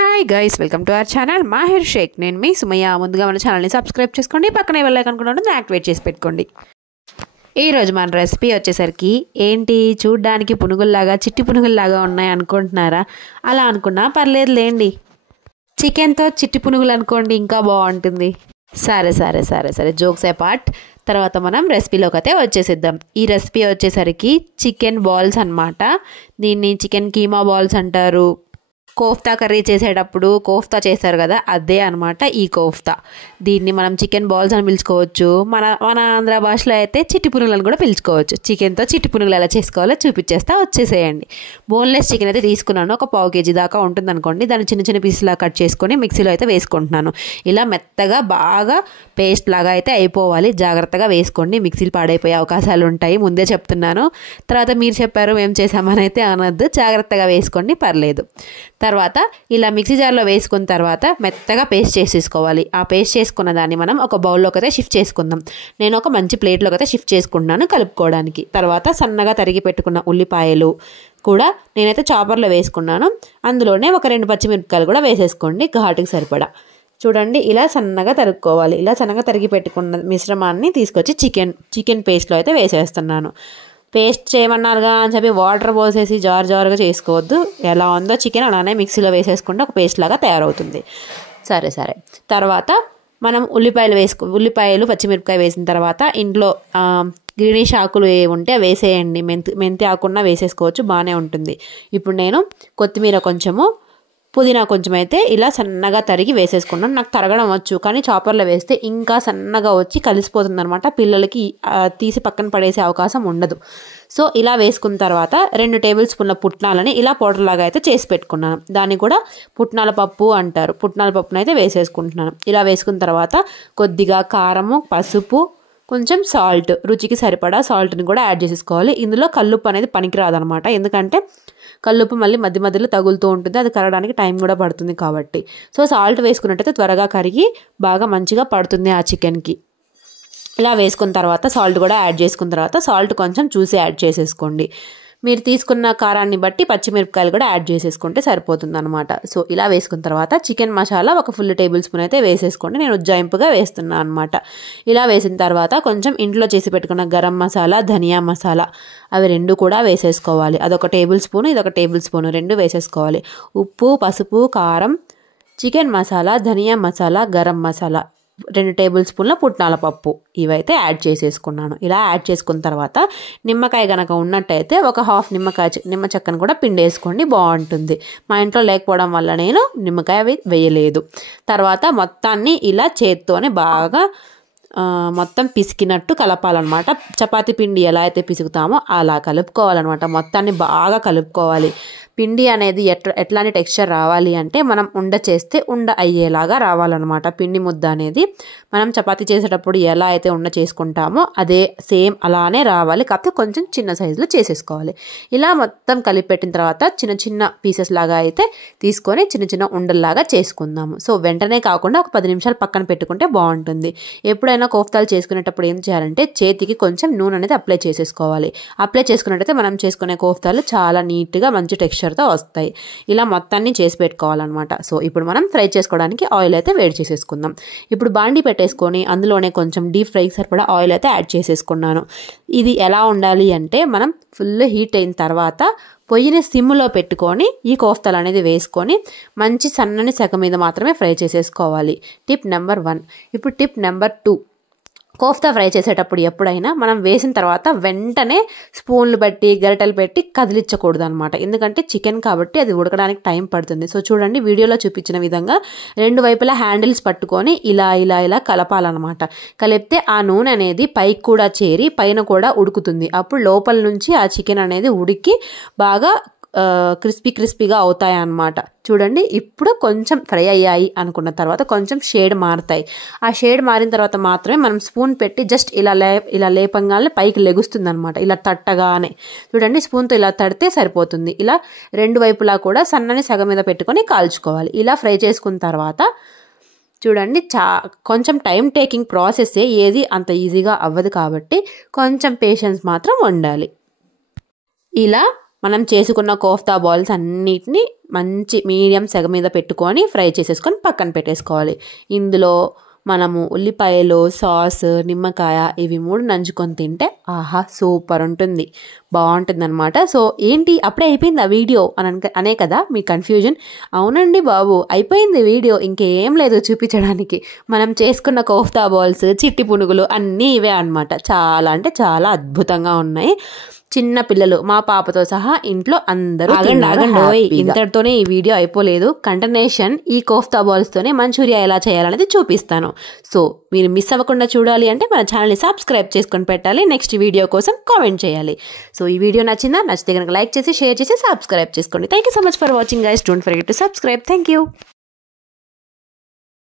Hi guys, welcome to our channel Mahir Shaik. నేను మీ Sumayya. ముందుగా మన ఛానల్ని సబ్స్క్రైబ్ చేసుకోండి, పక్కనే బెల్ ఐకాన్ కూడా ఉంటుంది, యాక్టివేట్ చేసి పెట్టుకోండి. ఈరోజు మన రెసిపీ వచ్చేసరికి ఏంటి, చూడ్డానికి పునుగుల్లాగా చిట్టి పునుగుల్లాగా ఉన్నాయి అనుకుంటున్నారా? అలా అనుకున్నా పర్లేదు లేండి, చికెన్తో చిట్టి పునుగులు అనుకోండి, ఇంకా బాగుంటుంది. సరే సరే సరే సరే జోక్స్ అపార్ట్. తర్వాత మనం రెసిపీలోకి అయితే వచ్చేసిద్దాం. ఈ రెసిపీ వచ్చేసరికి చికెన్ బాల్స్ అన్నమాట. దీన్ని చికెన్ కీమా బాల్స్ అంటారు. కోఫ్తా కర్రీ చేసేటప్పుడు కోఫ్తా చేస్తారు కదా, అదే అనమాట ఈ కోఫ్తా. దీన్ని మనం చికెన్ బాల్స్ అని పిలుచుకోవచ్చు. మన ఆంధ్ర భాషలో అయితే చిట్టి పునుగులను కూడా పిలుచుకోవచ్చు. చికెన్తో చిట్టి పునుగులు ఎలా చేసుకోవాలో చూపించేస్తా, వచ్చేసేయండి. బోన్లెస్ చికెన్ అయితే తీసుకున్నాను, ఒక పావు కేజీ దాకా ఉంటుంది అనుకోండి. దాన్ని చిన్న చిన్న పీసులా కట్ చేసుకొని మిక్సీలో అయితే వేసుకుంటున్నాను. ఇలా మెత్తగా బాగా పేస్ట్ లాగా అయితే అయిపోవాలి. జాగ్రత్తగా వేసుకోండి, మిక్సీలు పాడైపోయే అవకాశాలు ఉంటాయి, ముందే చెప్తున్నాను. తర్వాత మీరు చెప్పారు మేము చేసామని అయితే అనొద్దు, జాగ్రత్తగా వేసుకోండి, పర్లేదు. తర్వాత ఇలా మిక్సీ జార్లో వేసుకున్న తర్వాత మెత్తగా పేస్ట్ చేసేసుకోవాలి. ఆ పేస్ట్ చేసుకున్న దాన్ని మనం ఒక బౌల్లోకి అయితే షిఫ్ట్ చేసుకుందాం. నేను ఒక మంచి ప్లేట్లోకి అయితే షిఫ్ట్ చేసుకుంటున్నాను కలుపుకోవడానికి. తర్వాత సన్నగా తరిగి పెట్టుకున్న ఉల్లిపాయలు కూడా నేనైతే చాపర్లో వేసుకున్నాను. అందులోనే ఒక 2 పచ్చిమిరపకాయలు కూడా వేసేసుకోండి, ఘాటుకి సరిపడా. చూడండి, ఇలా సన్నగా తరుక్కోవాలి. ఇలా సన్నగా తరిగి పెట్టుకున్న మిశ్రమాన్ని తీసుకొచ్చి చికెన్ పేస్ట్లో అయితే వేసేస్తున్నాను. పేస్ట్ చేయమన్నారుగా అని చెప్పి వాటర్ పోసేసి జారుగా చేసుకోవద్దు. ఎలా ఉందో చికెన్ అలానే మిక్సీలో వేసేసుకుంటే ఒక పేస్ట్ లాగా తయారవుతుంది. సరే తర్వాత మనం ఉల్లిపాయలు పచ్చిమిరపకాయ వేసిన తర్వాత ఇంట్లో గ్రీనిష్ ఆకులు ఏ ఉంటే వేసేయండి. మెంతి ఆకున్నా వేసేసుకోవచ్చు, బాగానే ఉంటుంది. ఇప్పుడు నేను కొత్తిమీర కొంచెము, పుదీనా కొంచెం అయితే ఇలా సన్నగా తరిగి వేసేసుకున్నాను. నాకు తరగడం వచ్చు, కానీ చాపర్లో వేస్తే ఇంకా సన్నగా వచ్చి కలిసిపోతుంది అనమాట. పిల్లలకి తీసి పక్కన పడేసే అవకాశం ఉండదు. సో ఇలా వేసుకున్న తర్వాత 2 టేబుల్ స్పూన్ల పుట్నాలని ఇలా పౌడర్ లాగా అయితే చేసి పెట్టుకున్నాను. దాన్ని కూడా పుట్నాల పప్పు అంటారు. పుట్నాల పప్పును అయితే వేసేసుకుంటున్నాను. ఇలా వేసుకున్న తర్వాత కొద్దిగా కారము, పసుపు, కొంచెం సాల్ట్, రుచికి సరిపడా సాల్ట్ని కూడా యాడ్ చేసేసుకోవాలి. ఇందులో కల్లుప్పు అనేది పనికిరాదనమాట, ఎందుకంటే కల్లుప్పు మళ్ళీ మధ్యలో తగులుతూ ఉంటుంది, అది కరగడానికి టైం కూడా పడుతుంది కాబట్టి. సో సాల్ట్ వేసుకున్నట్టయితే త్వరగా కరిగి బాగా మంచిగా పడుతుంది ఆ చికెన్కి. ఇలా వేసుకున్న తర్వాత సాల్ట్ కూడా యాడ్ చేసుకున్న తర్వాత సాల్ట్ కొంచెం చూసి యాడ్ చేసేసుకోండి. మీరు తీసుకున్న కారాన్ని బట్టి పచ్చిమిరపకాయలు కూడా యాడ్ చేసేసుకుంటే సరిపోతుంది అనమాట. సో ఇలా వేసుకున్న తర్వాత చికెన్ మసాలా ఒక ఫుల్ టేబుల్ స్పూన్ అయితే వేసేసుకోండి. నేను ఉజ్జాయింపుగా వేస్తున్నాను అనమాట. ఇలా వేసిన తర్వాత కొంచెం ఇంట్లో చేసి పెట్టుకున్న గరం మసాలా, ధనియా మసాలా, అవి 2 కూడా వేసేసుకోవాలి. అదొక టేబుల్ స్పూన్, ఇదొక టేబుల్ స్పూన్, 2 వేసేసుకోవాలి. ఉప్పు, పసుపు, కారం, చికెన్ మసాలా, ధనియా మసాలా, గరం మసాలా, 2 టేబుల్ స్పూన్ల పుట్నాల పప్పు, ఇవైతే యాడ్ చేసేసుకున్నాను. ఇలా యాడ్ చేసుకున్న తర్వాత నిమ్మకాయ కనుక ఉన్నట్టయితే ఒక హాఫ్ నిమ్మ చెక్కను కూడా పిండేసుకోండి, బాగుంటుంది. మా ఇంట్లో లేకపోవడం వల్ల నేను నిమ్మకాయ వేయలేదు. తర్వాత మొత్తాన్ని ఇలా చేత్తోనే బాగా మొత్తం పిసికినట్టు కలపాలన్నమాట. చపాతీ పిండి ఎలా అయితే పిసుకుతామో అలా కలుపుకోవాలన్నమాట. మొత్తాన్ని బాగా కలుపుకోవాలి. పిండి అనేది ఎట్లాంటి టెక్స్చర్ రావాలి అంటే మనం ఉండ చేస్తే ఉండ అయ్యేలాగా రావాలన్నమాట. పిండి ముద్ద అనేది మనం చపాతీ చేసేటప్పుడు ఎలా అయితే ఉండ చేసుకుంటామో అదే సేమ్ అలానే రావాలి, కాకపోతే కొంచెం చిన్న సైజులో చేసేసుకోవాలి. ఇలా మొత్తం కలిపి పెట్టిన తర్వాత చిన్న పీసెస్ లాగా అయితే తీసుకొని చిన్న ఉండల్లాగా చేసుకుందాము. సో వెంటనే కాకుండా ఒక 10 నిమిషాలు పక్కన పెట్టుకుంటే బాగుంటుంది. ఎప్పుడైనా కోఫ్తాలు చేసుకునేటప్పుడు ఏం చేయాలంటే చేతికి కొంచెం నూనె అనేది అప్లై చేసేసుకోవాలి. అప్లై చేసుకున్నట్టయితే మనం చేసుకునే కోఫ్తాలు చాలా నీట్గా మంచి టెక్స్చర్తో వస్తాయి. ఇలా మొత్తాన్ని చేసి పెట్టుకోవాలన్నమాట. సో ఇప్పుడు మనం ఫ్రై చేసుకోవడానికి ఆయిల్ అయితే వేడి చేసేసుకుందాం. ఇప్పుడు బాండీ పెట్టేసుకొని అందులోనే కొంచెం డీప్ ఫ్రైకి సరిపడా ఆయిల్ అయితే యాడ్ చేసేసుకున్నాను. ఇది ఎలా ఉండాలి అంటే మనం ఫుల్ హీట్ అయిన తర్వాత పొయ్యిని సిమ్లో పెట్టుకొని ఈ కోఫ్తాలు అనేది వేసుకొని మంచి సన్నని సెగ మీద మాత్రమే ఫ్రై చేసేసుకోవాలి. Tip number 1. ఇప్పుడు టిప్ నెంబర్ 2. కోఫ్తా ఫ్రై చేసేటప్పుడు ఎప్పుడైనా మనం వేసిన తర్వాత వెంటనే స్పూన్లు పెట్టి గరిటెలు పెట్టి కదిలించకూడదు అనమాట, ఎందుకంటే చికెన్ కాబట్టి అది ఉడకడానికి టైం పడుతుంది. సో చూడండి, వీడియోలో చూపించిన విధంగా 2 వైపులా హ్యాండిల్స్ పట్టుకొని ఇలా కలపాలన్నమాట. కలిపితే ఆ నూనె అనేది పైకి కూడా చేరి పైన కూడా ఉడుకుతుంది. అప్పుడు లోపల నుంచి ఆ చికెన్ అనేది ఉడికి బాగా క్రిస్పీగా అవుతాయి అన్నమాట. చూడండి, ఇప్పుడు కొంచెం ఫ్రై అయ్యాయి అనుకున్న తర్వాత కొంచెం షేడ్ మారుతాయి. ఆ షేడ్ మారిన తర్వాత మాత్రమే మనం స్పూన్ పెట్టి జస్ట్ ఇలా లేపంగానే పైకి లెగుస్తుంది అనమాట. ఇలా తట్టగానే చూడండి, స్పూన్తో ఇలా తడితే సరిపోతుంది. ఇలా 2 వైపులా కూడా సన్నని సగం మీద పెట్టుకొని కాల్చుకోవాలి. ఇలా ఫ్రై చేసుకున్న తర్వాత చూడండి, కొంచెం టైం టేకింగ్ ప్రాసెస్సే, ఏది అంత ఈజీగా అవ్వదు కాబట్టి కొంచెం పేషెన్స్ మాత్రం ఉండాలి. ఇలా మనం చేసుకున్న కోఫ్తా బాల్స్ అన్నిటిని మంచి మీడియం సెగ మీద పెట్టుకొని ఫ్రై చేసేసుకొని పక్కన పెట్టేసుకోవాలి. ఇందులో మనము ఉల్లిపాయలు, సాస్, నిమ్మకాయ ఇవి 3 నంచుకొని తింటే ఆహా సూపర్ ఉంటుంది, బాగుంటుంది అనమాట. సో ఏంటి అప్పుడే అయిపోయింది ఆ వీడియో అనే కదా మీ కన్ఫ్యూజన్. అవునండి బాబు, అయిపోయింది వీడియో, ఇంకేం లేదు చూపించడానికి. మనం చేసుకున్న కోఫ్తా బాల్స్, చిట్టి పునుగులు అన్నీ ఇవే అనమాట. చాలా అంటే చాలా అద్భుతంగా ఉన్నాయి. చిన్న పిల్లలు మా పాపతో సహా ఇంట్లో అందరూ ఇంతటితోనే ఈ వీడియో అయిపోలేదు. కంటిన్యూషన్ ఈ కోఫ్తా బాల్స్ తోనే మంచూరియా ఎలా చేయాలనేది చూపిస్తాను. సో మీరు మిస్ అవ్వకుండా చూడాలి అంటే మన ఛానల్ని సబ్స్క్రైబ్ చేసుకొని పెట్టాలి. నెక్స్ట్ వీడియో కోసం కామెంట్ చేయాలి. సో ఈ వీడియో నచ్చితే కనుక లైక్ చేసి, షేర్ చేసి, సబ్స్క్రైబ్ చేసుకోండి. Thank you so much for watching guys. Don't forget to subscribe. Thank you.